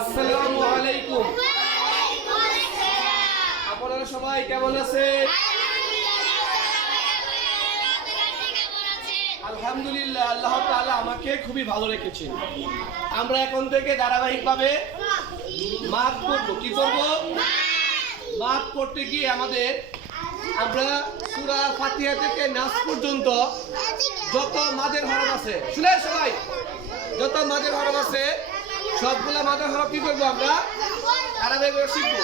আসসালামু আলাইকুম। আপনারা সবাই কেমন আছেন? আলহামদুলিল্লাহ, আল্লাহ তাআলা আমাকে খুবই ভালো রেখেছেন। আমরা এখন থেকে ধারাবাহিকভাবে মাদ পড়ব। কি করব? মাদ পড়তে গিয়ে আমরা সূরা ফাতিহা থেকে নাস পর্যন্ত যত মাদের হরফ আছে, শুনেন সবাই, যত মাদের হরফ আছে সবগুলা মাদের হরফ কি করবো? আমরা ধারাবাহিকভাবে শিখবো।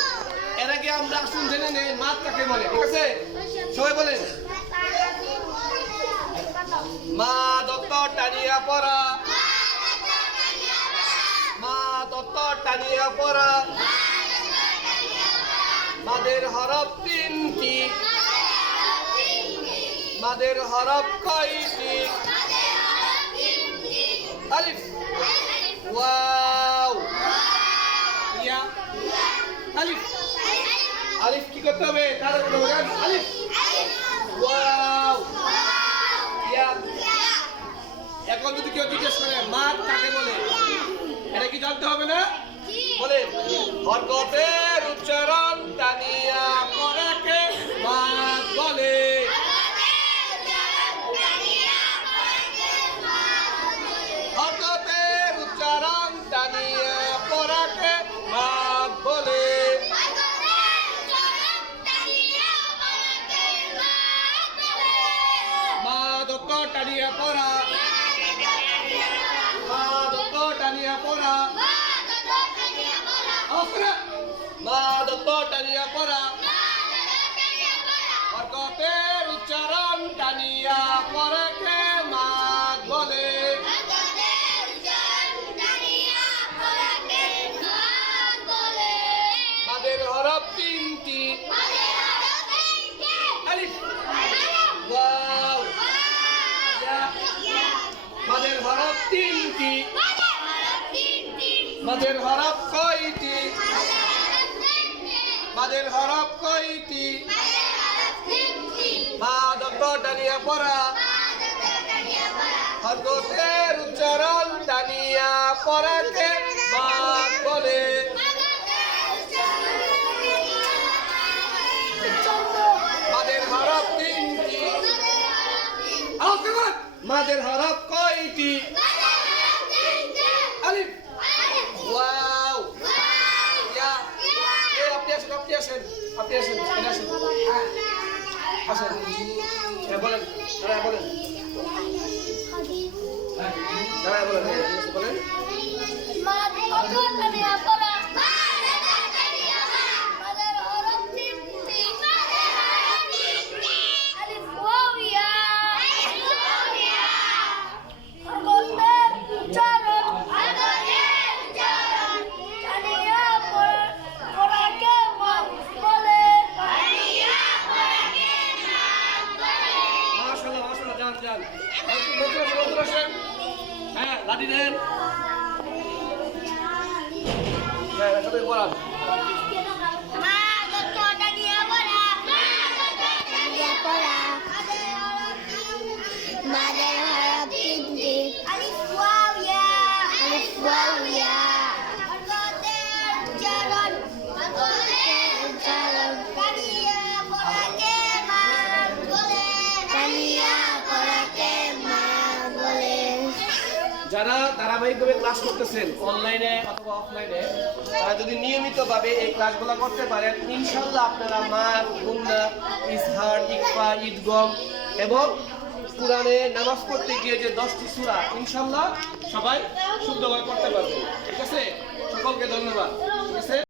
এর আগে আমরা আসুন জেনে নেই মাদ কাকে বলে। ঠিক আছে, সবাই বলেন। মা দত্ত টানিয়া পড়া, মা দত্ত টানিয়া পড়া। মাদের হরফ তিনটি, মাদের হরফ কয়টি? আলিফ, ওয়াও, ইয়া। আলিফ, আলিফ কি করতে হবে? তার আলিফ, ওয়াও, ইয়া। এখন যদি কেউ জিজ্ঞেস করে মাদ কাকে বলে, এটা কি জানতে হবে না? বলেন। হরকতের উচ্চারণ টানিয়া পড়াকে মাদ বলে। হরকতের উচ্চারণ টানিয়া পড়াকে মাদ বলে। মাদ দত্ত টানিয়া পড়া, মাদ দত্ত টানিয়া পড়া, মাদ দত্ত টানিয়া পড়া। হরকতের উচ্চারণ টানিয়া পড়াকে মাদ বলে। মাদের হরফ তিনটি, আলিফ, ওয়াও, ইয়া। মাদের হরফ তিনটি, মাদের হরফ কয়টি? মাদের হরফ কয়টি? মা দত্ত টানিয়া পড়া, হরকতের উচ্চারণ টানিয়া পড়াকে মাদ বলে। মাদের হরফ তিনটি, মাদের হরফ কয়টি? আলিফ, ওয়াও, ইয়া। আপনি আসেন, আপনি আসেন, আপনি আসেন, আসেন, আসেন। বলেন, দাঁড়ায় বলেন, দাঁড়ায় বলেন, বলেন। হ্যাঁ, লাঠি দেন। হ্যাঁ, সবাই পড়ান। মাদের হরফ তিনটি, আলিফ, ওয়াও, ইয়া, আলিফ, ওয়াও, ইয়া। হরকতের উচ্চারণ, হরকতের উচ্চারণ টানিয়া পড়াকে মাদ বলে, টানিয়া পড়াকে মাদ বলে। যারা ধারাবাহিকভাবে ক্লাস করতেছেন অনলাইনে অথবা অফলাইনে, তারা যদি নিয়মিতভাবে এই ক্লাসগুলো করতে পারেন, ইনশাআল্লাহ আপনারা মাদ, গুন্না, ইজহার, ইকফা, ঈদগম এবং কোরআনে নামাজ পড়তে গিয়ে যে 10টি সূরা ইনশাআল্লাহ সবাই শুদ্ধভাবে পড়তে পারবেন। ঠিক আছে, সকলকে ধন্যবাদ।